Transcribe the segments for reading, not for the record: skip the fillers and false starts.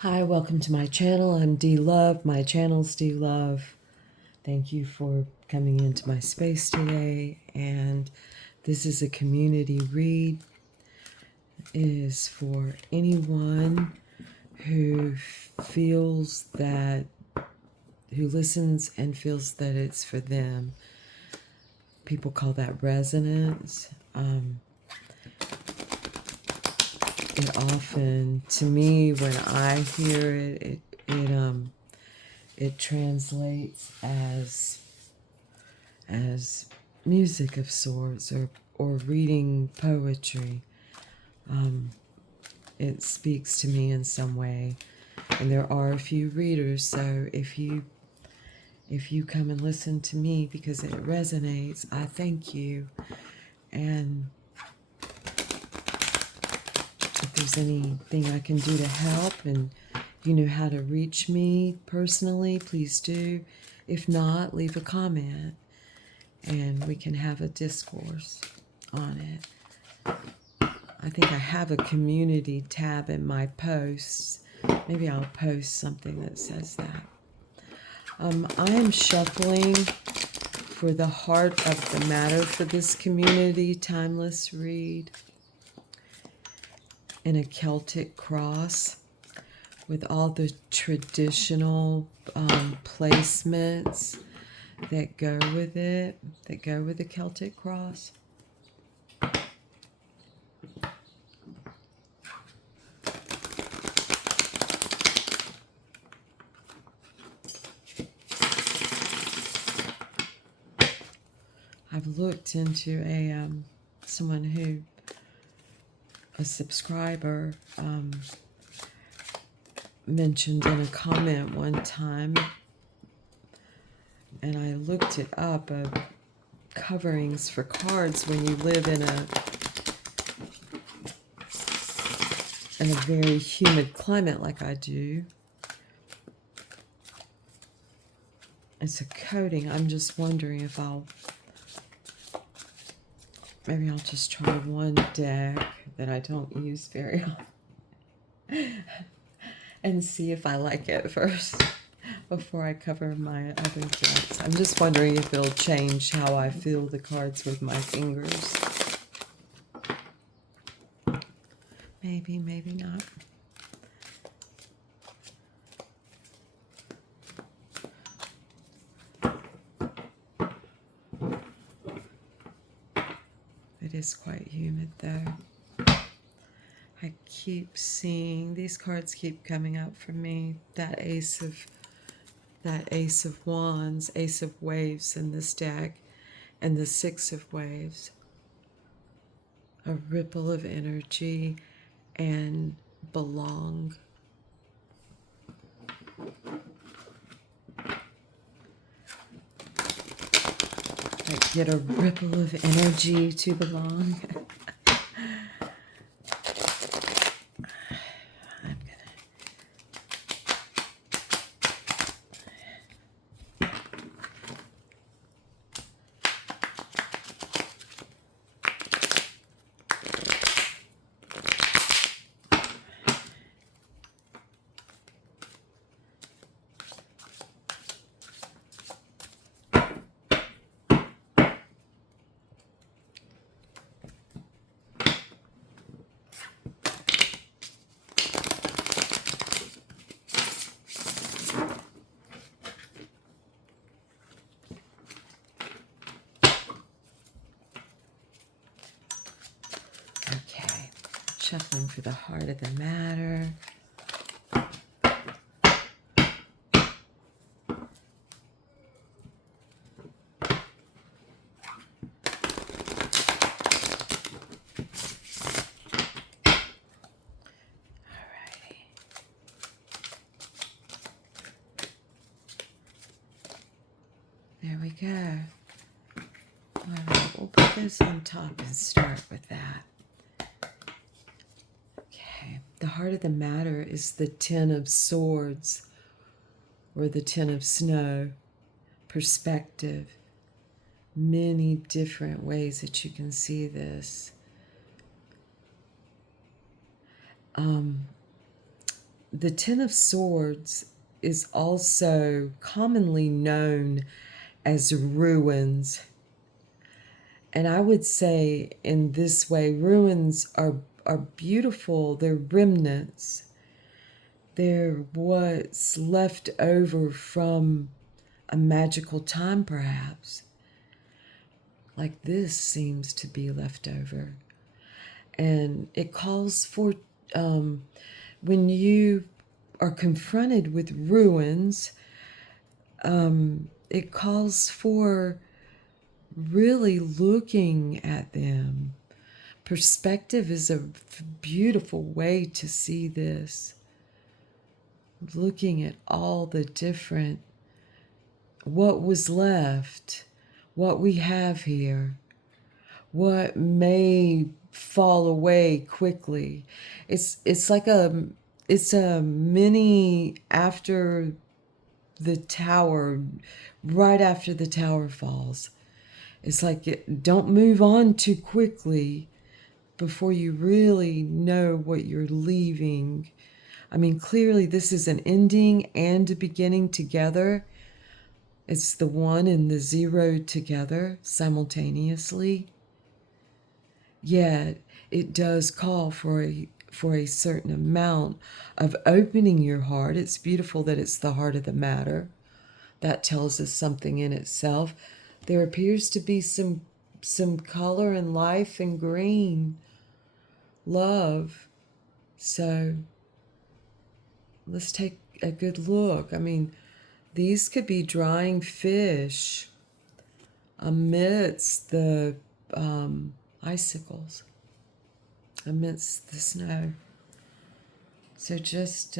Hi, welcome to my channel. I'm D Love. My channel's D Love. Thank you for coming into my space today. And this is a community read. It is for anyone who feels that, who listens and feels that it's for them. People call that resonance. It often, to me, when I hear it translates as music of sorts, or reading poetry. It speaks to me in some way, and there are a few readers. So if you come and listen to me because it resonates, I thank you. And if there's anything I can do to help, and you know how to reach me personally, please do. If not, leave a comment and we can have a discourse on it. I think I have a community tab in my posts. Maybe I'll post something that says that. I am shuffling for the heart of the matter for this community timeless read in a Celtic cross with all the traditional placements that go with it, that go with the Celtic cross. I've looked into a subscriber mentioned in a comment one time, and I looked it up, coverings for cards when you live in a very humid climate like I do. It's a coating. I'm just wondering if maybe I'll just try one deck that I don't use very often and see if I like it first before I cover my other decks. I'm just wondering if it'll change how I feel the cards with my fingers. Maybe, maybe not. It is quite humid though. I keep seeing these cards keep coming up for me. That ace of wands, ace of waves in this deck, and the six of waves. A ripple of energy and belong. I get a ripple of energy to belong. Okay, shuffling for the heart of the matter. There we go. All right, we'll put this on top and start with that. Okay, the heart of the matter is the Ten of Swords, or the Ten of Snow. Perspective. Many different ways that you can see this. the Ten of Swords is also commonly known as ruins. And I would say in this way, ruins are beautiful. They're remnants. They're what's left over from a magical time, perhaps. Like this seems to be left over. And it calls for, when you are confronted with ruins, it calls for really looking at them. Perspective is a beautiful way to see this. Looking at all the different, what was left, what we have here, what may fall away quickly. It's like it's a mini after the tower, right after the tower falls. It's like don't move on too quickly before you really know what you're leaving. I mean, clearly this is an ending and a beginning together. It's the 1 and the 0 together simultaneously. Yet it does call for a certain amount of opening your heart. It's beautiful that it's the heart of the matter. That tells us something in itself. There appears to be some color and life and green, love. So let's take a good look. I mean, these could be drying fish amidst the icicles, amidst the snow. So just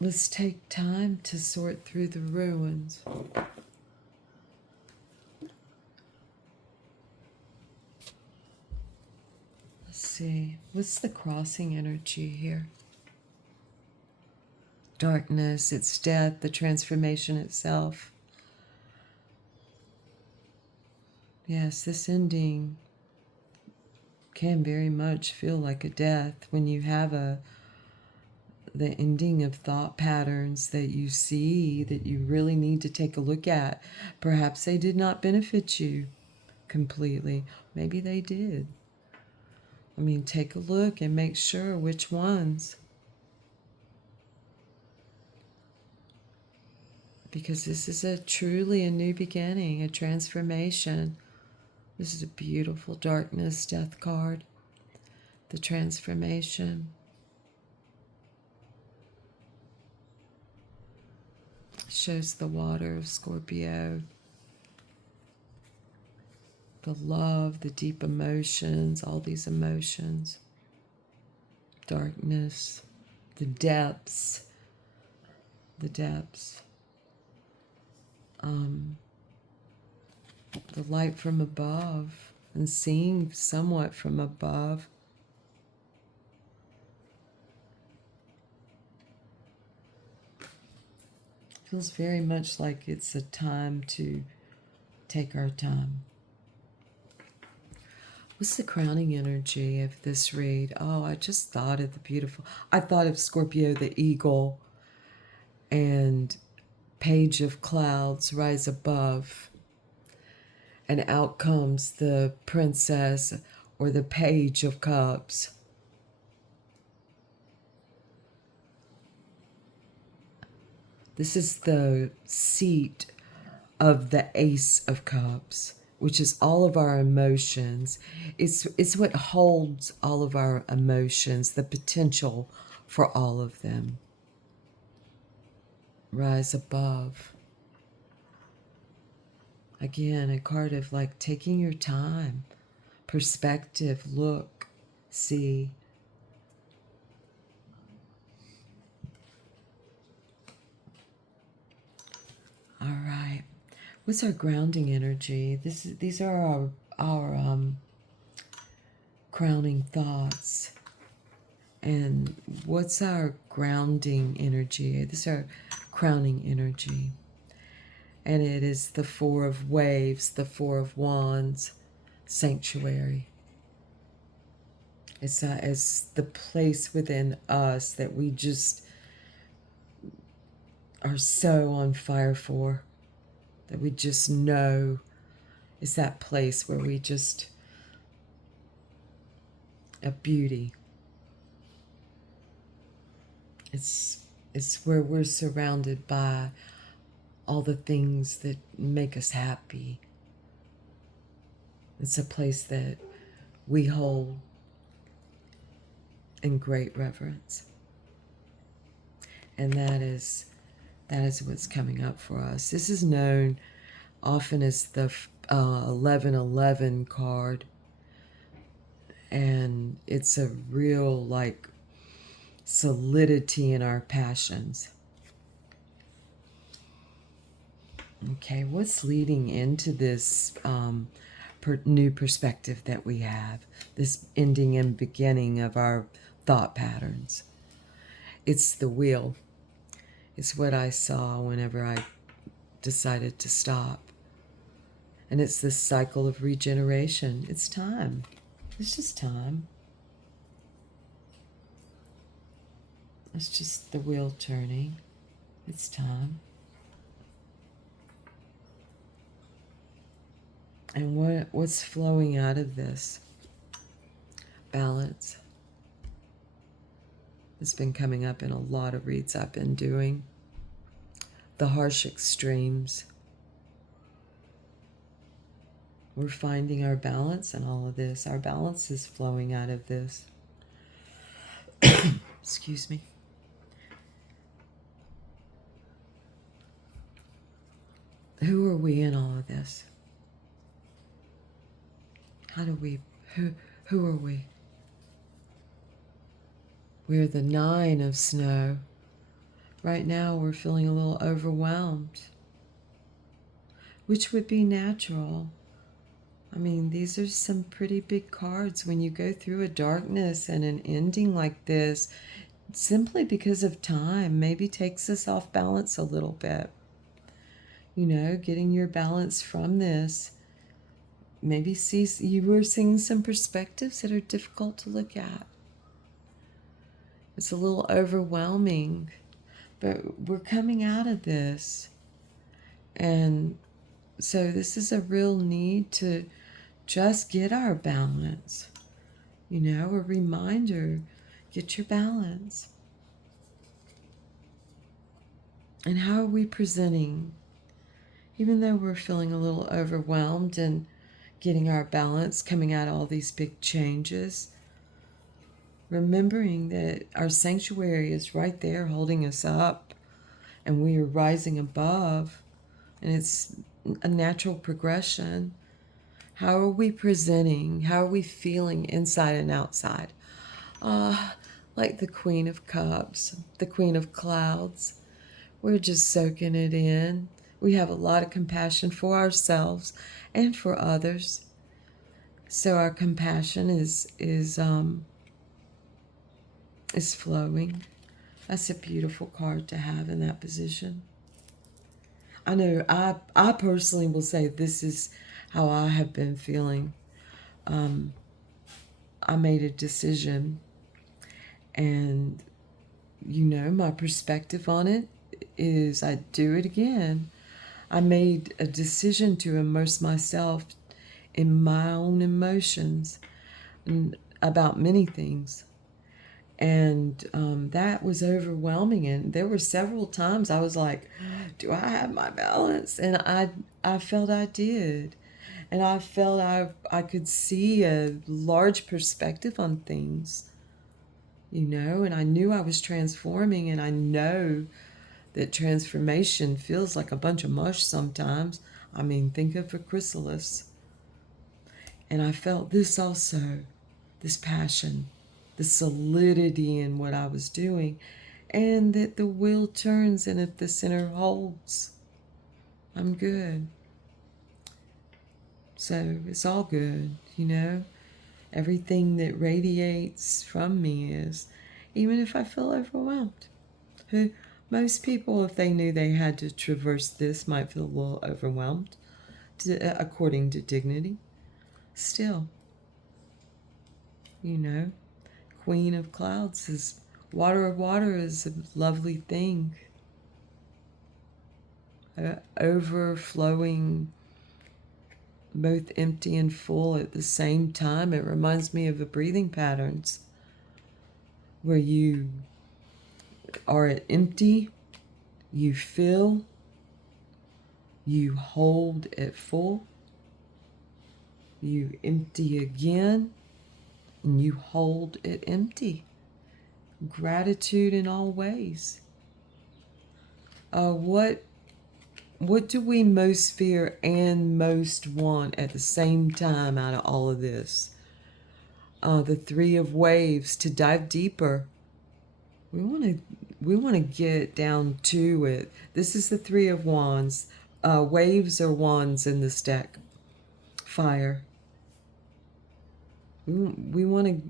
let's take time to sort through the ruins. Let's see, what's the crossing energy here? Darkness, it's death, the transformation itself. Yes, this ending can very much feel like a death when you have the ending of thought patterns that you see that you really need to take a look at. Perhaps they did not benefit you completely. Maybe they did. I mean, take a look and make sure which ones. Because this is truly a new beginning, a transformation. This is a beautiful darkness death card. The transformation. Shows the water of Scorpio. The love, the deep emotions, all these emotions. Darkness, the depths. The depths. The light from above and seeing somewhat from above. Feels very much like it's a time to take our time. What's the crowning energy of this read? Oh, I just thought of I thought of Scorpio the eagle and Page of Clouds rise above. And out comes the Princess or the Page of Cups. This is the seat of the Ace of Cups, which is all of our emotions. It's what holds all of our emotions, the potential for all of them. Rise above. Again, a card of like taking your time, perspective, look, see. All right. What's our grounding energy? These are our crowning thoughts. And what's our grounding energy? This is our crowning energy. And it is the Four of Waves, the Four of Wands, Sanctuary. It's the place within us that we just are so on fire for, that we just know. It's that place where we just, a beauty. It's where we're surrounded by all the things that make us happy. It's a place that we hold in great reverence. And that is what's coming up for us. This is known often as the 1111 card. And it's a real, like, solidity in our passions. Okay, what's leading into this new perspective that we have, this ending and beginning of our thought patterns? It's the wheel. It's what I saw whenever I decided to stop. And it's this cycle of regeneration. It's time. It's just time. It's just the wheel turning. It's time. And what's flowing out of this? Balance. It's been coming up in a lot of reads I've been doing. The harsh extremes. We're finding our balance in all of this. Our balance is flowing out of this. Excuse me. Who are we in all of this? Who are we? We're the 9 of snow. Right now we're feeling a little overwhelmed, which would be natural. I mean, these are some pretty big cards when you go through a darkness, and an ending like this, simply because of time, maybe takes us off balance a little bit. You know, getting your balance from this. Maybe you were seeing some perspectives that are difficult to look at. It's a little overwhelming, but we're coming out of this. And so this is a real need to just get our balance. You know, a reminder, get your balance. And how are we presenting? Even though we're feeling a little overwhelmed and getting our balance, coming out of all these big changes, remembering that our sanctuary is right there holding us up, and we are rising above, and it's a natural progression. How are we presenting? How are we feeling inside and outside? Like the Queen of Cups, the Queen of Clouds. We're just soaking it in. We have a lot of compassion for ourselves and for others. So our compassion is flowing. That's a beautiful card to have in that position. I know I personally will say this is how I have been feeling. I made a decision, and you know, my perspective on it is I'd do it again. I made a decision to immerse myself in my own emotions about many things. And that was overwhelming. And there were several times I was like, do I have my balance? And I felt I did. And I felt I could see a large perspective on things, you know, and I knew I was transforming, and I know that transformation feels like a bunch of mush sometimes. I mean, think of a chrysalis. And I felt this also, this passion, the solidity in what I was doing, and that the wheel turns, and if the center holds, I'm good. So it's all good, you know. Everything that radiates from me is, even if I feel overwhelmed. Most people, if they knew they had to traverse this, might feel a little overwhelmed, according to dignity. Still, you know, Queen of Clouds is water. Water is a lovely thing. Overflowing, both empty and full at the same time. It reminds me of the breathing patterns where you are at empty, you fill, you hold at full, you empty again, and you hold it empty. Gratitude in all ways. What do we most fear and most want at the same time out of all of this? The three of waves, to dive deeper. We want to get down to it. This is the Three of Wands. Waves are wands in this deck. Fire. We want to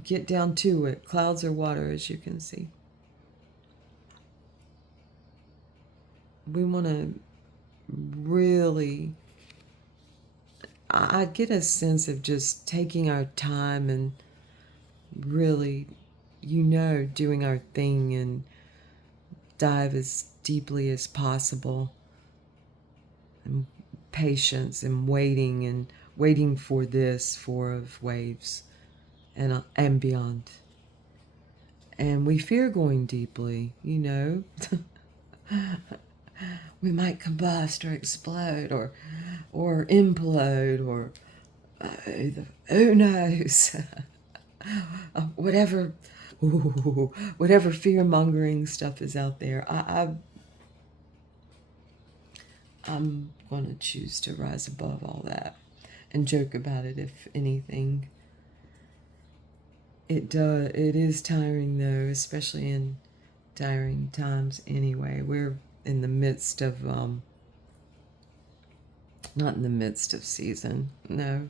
get down to it. Clouds are water, as you can see. We want to really, I get a sense of just taking our time and really, doing our thing and dive as deeply as possible. And patience and waiting for this Four of Waves and beyond. And we fear going deeply, we might combust or explode or implode or who knows. Whatever fear-mongering stuff is out there. I'm going to choose to rise above all that and joke about it, if anything. It is tiring, though, especially in tiring times anyway. We're in the midst of, not in the midst of season, no.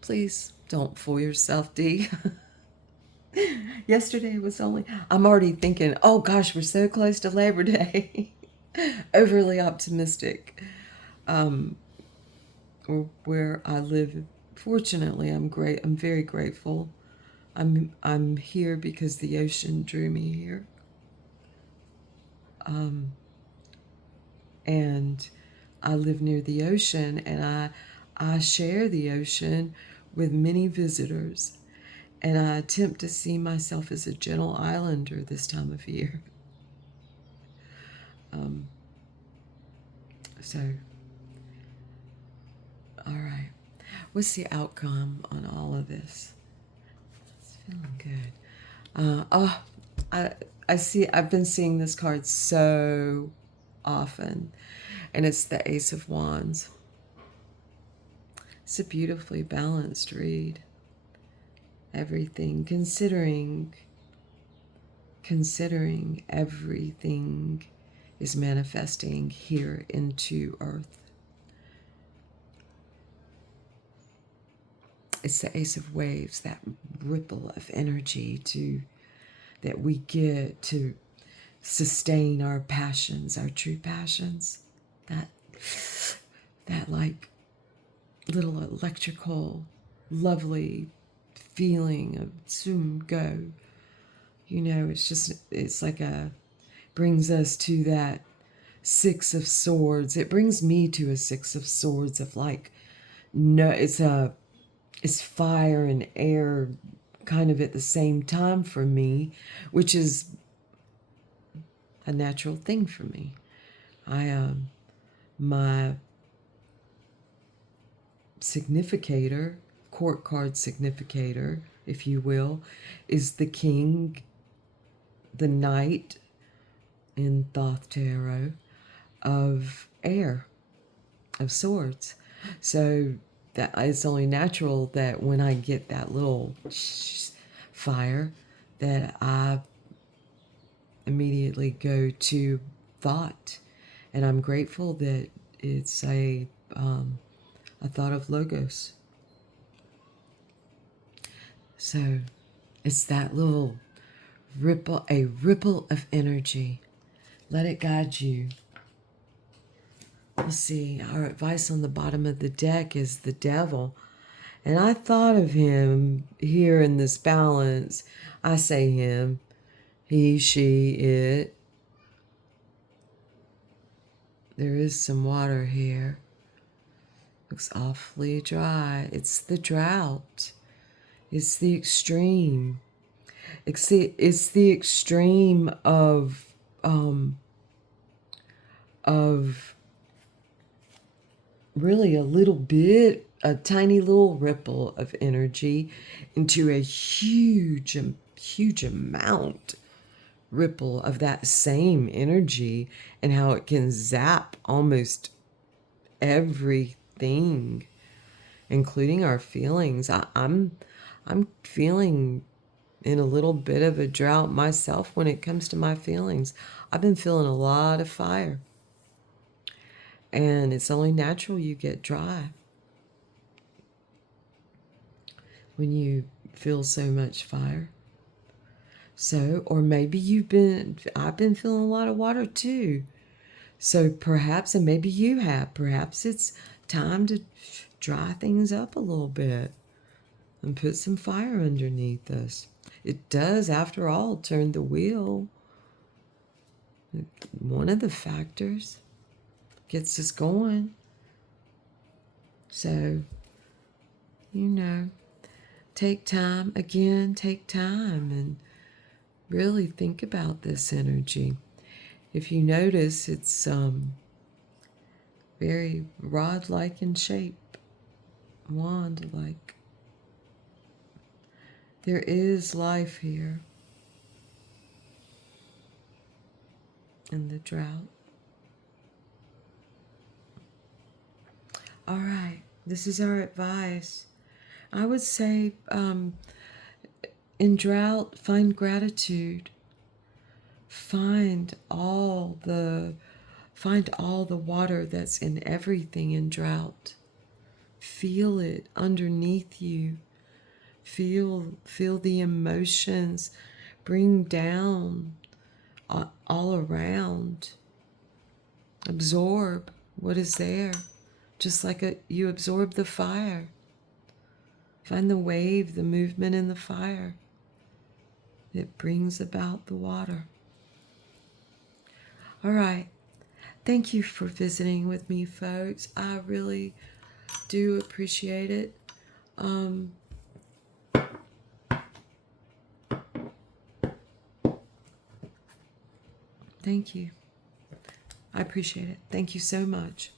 Please don't fool yourself, Dee. Yesterday was I'm already thinking, oh gosh, we're so close to Labor Day. Overly optimistic. Where I live, fortunately, I'm very grateful. I'm here because the ocean drew me here. And I live near the ocean, and I share the ocean with many visitors, and I attempt to see myself as a gentle islander this time of year. So, all right. What's the outcome on all of this? It's feeling good. I've been seeing this card so often, and it's the Ace of Wands. It's a beautifully balanced read. Everything, considering everything is manifesting here into Earth. It's the Ace of Waves, that ripple of energy that we get to sustain our passions, our true passions. That like little electrical, lovely feeling of zoom go. It's like brings us to that Six of Swords. It brings me to a Six of Swords of it's fire and air kind of at the same time for me, which is a natural thing for me. My significator, court card significator, if you will, is the King, the Knight in Thoth Tarot of air, of swords. So that it's only natural that when I get that little fire, that I immediately go to thought. And I'm grateful that it's a thought of Logos. So it's that little ripple, a ripple of energy. Let it guide you. Let's see, our advice on the bottom of the deck is the Devil. And I thought of him here in this balance. I say him, he, she, it. There is some water here. Looks awfully dry. It's the drought. It's the extreme. It's the extreme of really a tiny little ripple of energy into a huge amount ripple of that same energy, and how it can zap almost everything, including our feelings. I'm feeling in a little bit of a drought myself when it comes to my feelings. I've been feeling a lot of fire. And it's only natural you get dry when you feel so much fire. So, or maybe I've been feeling a lot of water too. So perhaps, and maybe you have, perhaps it's time to dry things up a little bit and put some fire underneath us. It does, after all, turn the wheel. One of the factors gets us going. So, take time and really think about this energy. If you notice, it's very rod-like in shape, wand-like. There is life here in the drought. All right, this is our advice. I would say in drought, find gratitude. Find all the water that's in everything in drought. Feel it underneath you. Feel the emotions bring down all around. Absorb what is there, just like you absorb the fire. Find the wave, the movement in the fire. It brings about the water. All right. Thank you for visiting with me, folks. I really do appreciate it. Thank you. I appreciate it. Thank you so much.